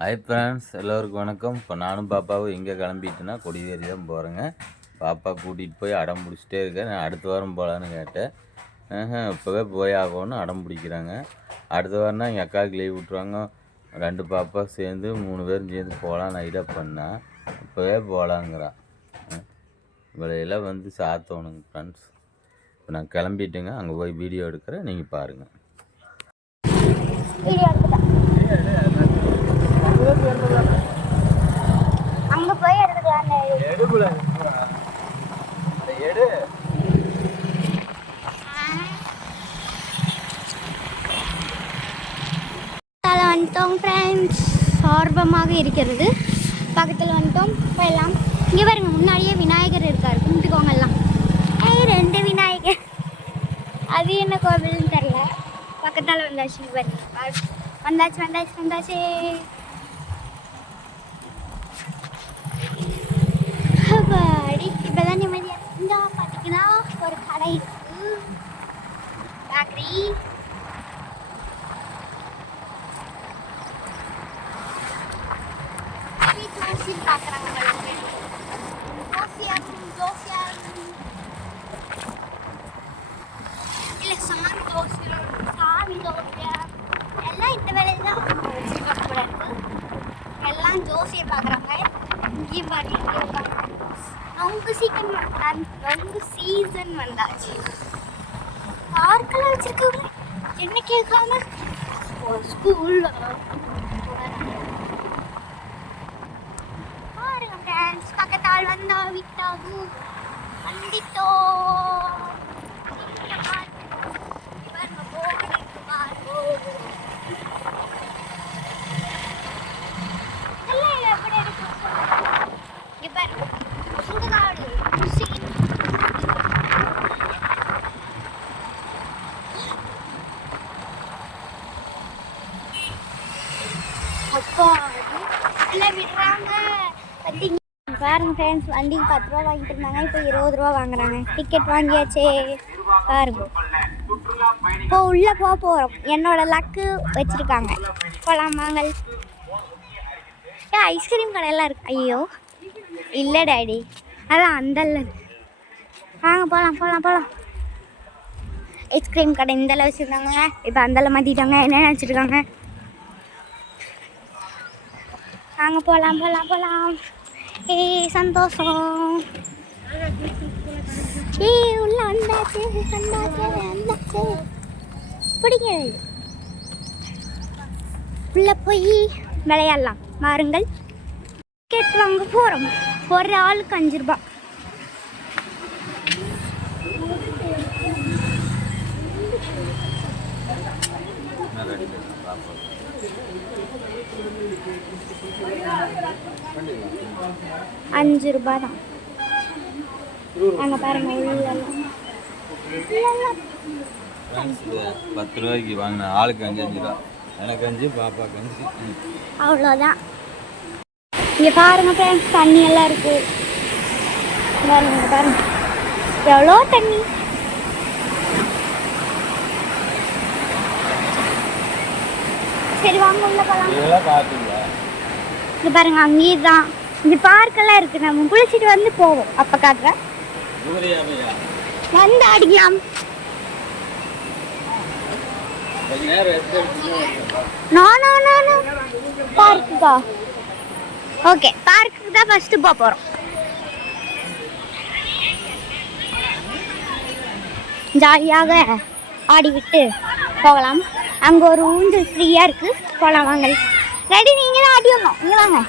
Hi friends எல்லோருக்கும் வணக்கம். இப்போ நானும் பாப்பாவும் எங்கே கிளம்பிட்டுன்னா கொடிவேரி தான் போகிறேங்க பாப்பா கூட்டிகிட்டு போய் அடம் பிடிச்சிட்டே இருக்கேன் நான் அடுத்த வாரம் போகலான்னு கேட்டேன். இப்போவே போய் ஆகணும்னு அடம் பிடிக்கிறாங்க. அடுத்த வாரம்னா எங்கள் அக்காவுக்கு லீவ் விட்ருவாங்க ரெண்டு பாப்பா சேர்ந்து மூணு பேரும் சேர்ந்து போகலான்னு ஐடியா பண்ணால் இப்போவே போகலாங்கிறான் இவளையெல்லாம் வந்து சாத்தணுங்க ஃப்ரெண்ட்ஸ் இப்போ நான் கிளம்பிட்டேங்க. அங்கே போய் வீடியோ எடுக்கிறேன். நீங்கள் பாருங்கள் வீடியோ எடுத்துட்டேன் அங்க போய் எடுத்துக்கலாம் எடு. வந்துட்டோம் ஃப்ரெண்ட்ஸ் ஆர்வமாக இருக்கிறது. பக்கத்தில் வந்துட்டோம். போயலாம் இங்கே பாருங்க முன்னாடியே விநாயகர் இருக்கார். கும்பிட்டுக்கோங்க எல்லாம். ஏய் ரெண்டு விநாயகர். அது என்ன கோவில்னு தெரியல. பக்கத்தால் வந்தாச்சு இங்க பாருங்க. பாரு. வந்தாச்சு வந்தாச்சு வந்தாச்சு. இல்லை சாமி ஜோசியம் சாமி ஜோசியம் எல்லாம் இந்த வேலையில் தான் வச்சுருக்காங்க போல எல்லாம் ஜோசியம் பார்க்குறாங்க இங்கேயும் பாருங்க அவங்க சீக்கிரம் அவங்க சீசன் வந்தாச்சு பார்க்கெல்லாம் வச்சுருக்காங்க என்ன கேட்காம ஸ்கூலில் பாருங்க ஃப்ரெண்ட்ஸ் பக்கத்தால் வந்தா விட்டாகு வந்துட்டோ இங்க பாருங்க. பாருங்க, board இருக்கு பாருங்க. எல்லாம் எப்படி இருக்கு? இங்க பாருங்க. சுடுகாடு, அப்பா எல்லாம் விடுறாங்க பார்த்தீங்க பாருங்க ஃப்ரெண்ட்ஸ் வண்டிக்கு பத்து ரூபா வாங்கிட்டு இருந்தாங்க. இப்போ இருபது ரூபா வாங்குறாங்க. டிக்கெட் வாங்கியாச்சே. பாருங்க. இப்போ உள்ளே போக போகிறோம் என்னோட லக்கு வச்சுருக்காங்க. போகலாம் வாங்கல் ஏ ஐஸ்கிரீம் கடையெல்லாம் இருக்கு. ஐயோ. இல்லை டேடி அதான் அந்த வாங்க போகலாம் போகலாம் போகலாம் ஐஸ்கிரீம் கடை இந்தல வச்சுருந்தாங்க. இப்போ அந்தல மாற்றிட்டாங்க என்ன நினச்சிருக்காங்க வாங்க போகலாம் போகலாம் போகலாம் ஏய் சந்தோஷம். ஏய் உள்ள வந்தாச்சு வந்தாச்சு வந்தாச்சு பிடிங்க. உள்ள போய் விளையாடலாம். மாறுங்கள் டிக்கெட் வாங்க போகிறோம் ஒரு ஆளுக்கு அஞ்சு ரூபாய். அஞ்சு ரூபாய் தான். அங்கே பாருங்க பத்து ரூபாய்க்கு வாங்கினேன். ஆளுக்கு அஞ்சு அஞ்சு ரூபா எனக்கு அஞ்சு பாப்பாக்கு அஞ்சு. அவ்வளோதான் இங்கே பாருங்க ஃப்ரெண்ட்ஸ் தண்ணி எல்லாம் இருக்கு. பாருங்க பாருங்க. எவ்வளோ தண்ணி? சரி வாங்க உள்ள போகலாம் இதெல்லாம் பார்த்தீங்களா இங்க பாருங்க அங்கேயே தான் இங்க பார்க்கெல்லாம் இருக்கு. நம்ம குளிச்சுட்டு வந்து போவோம். அப்ப காட்டுறேன் வந்து அடிக்கலாம் பார்க்குக்கா ஓகே பார்க்குக்கு தான் ஃபர்ஸ்ட் போக போறோம். ஜாலியாக ஆடிவிட்டு போகலாம். அங்கே ஒரு ஊஞ்சல் ஃப்ரீயாக இருக்கு. போகலாம் வாங்க. ரெடி நீங்கள் தான் ஆடி வரணும் இங்கே வாங்க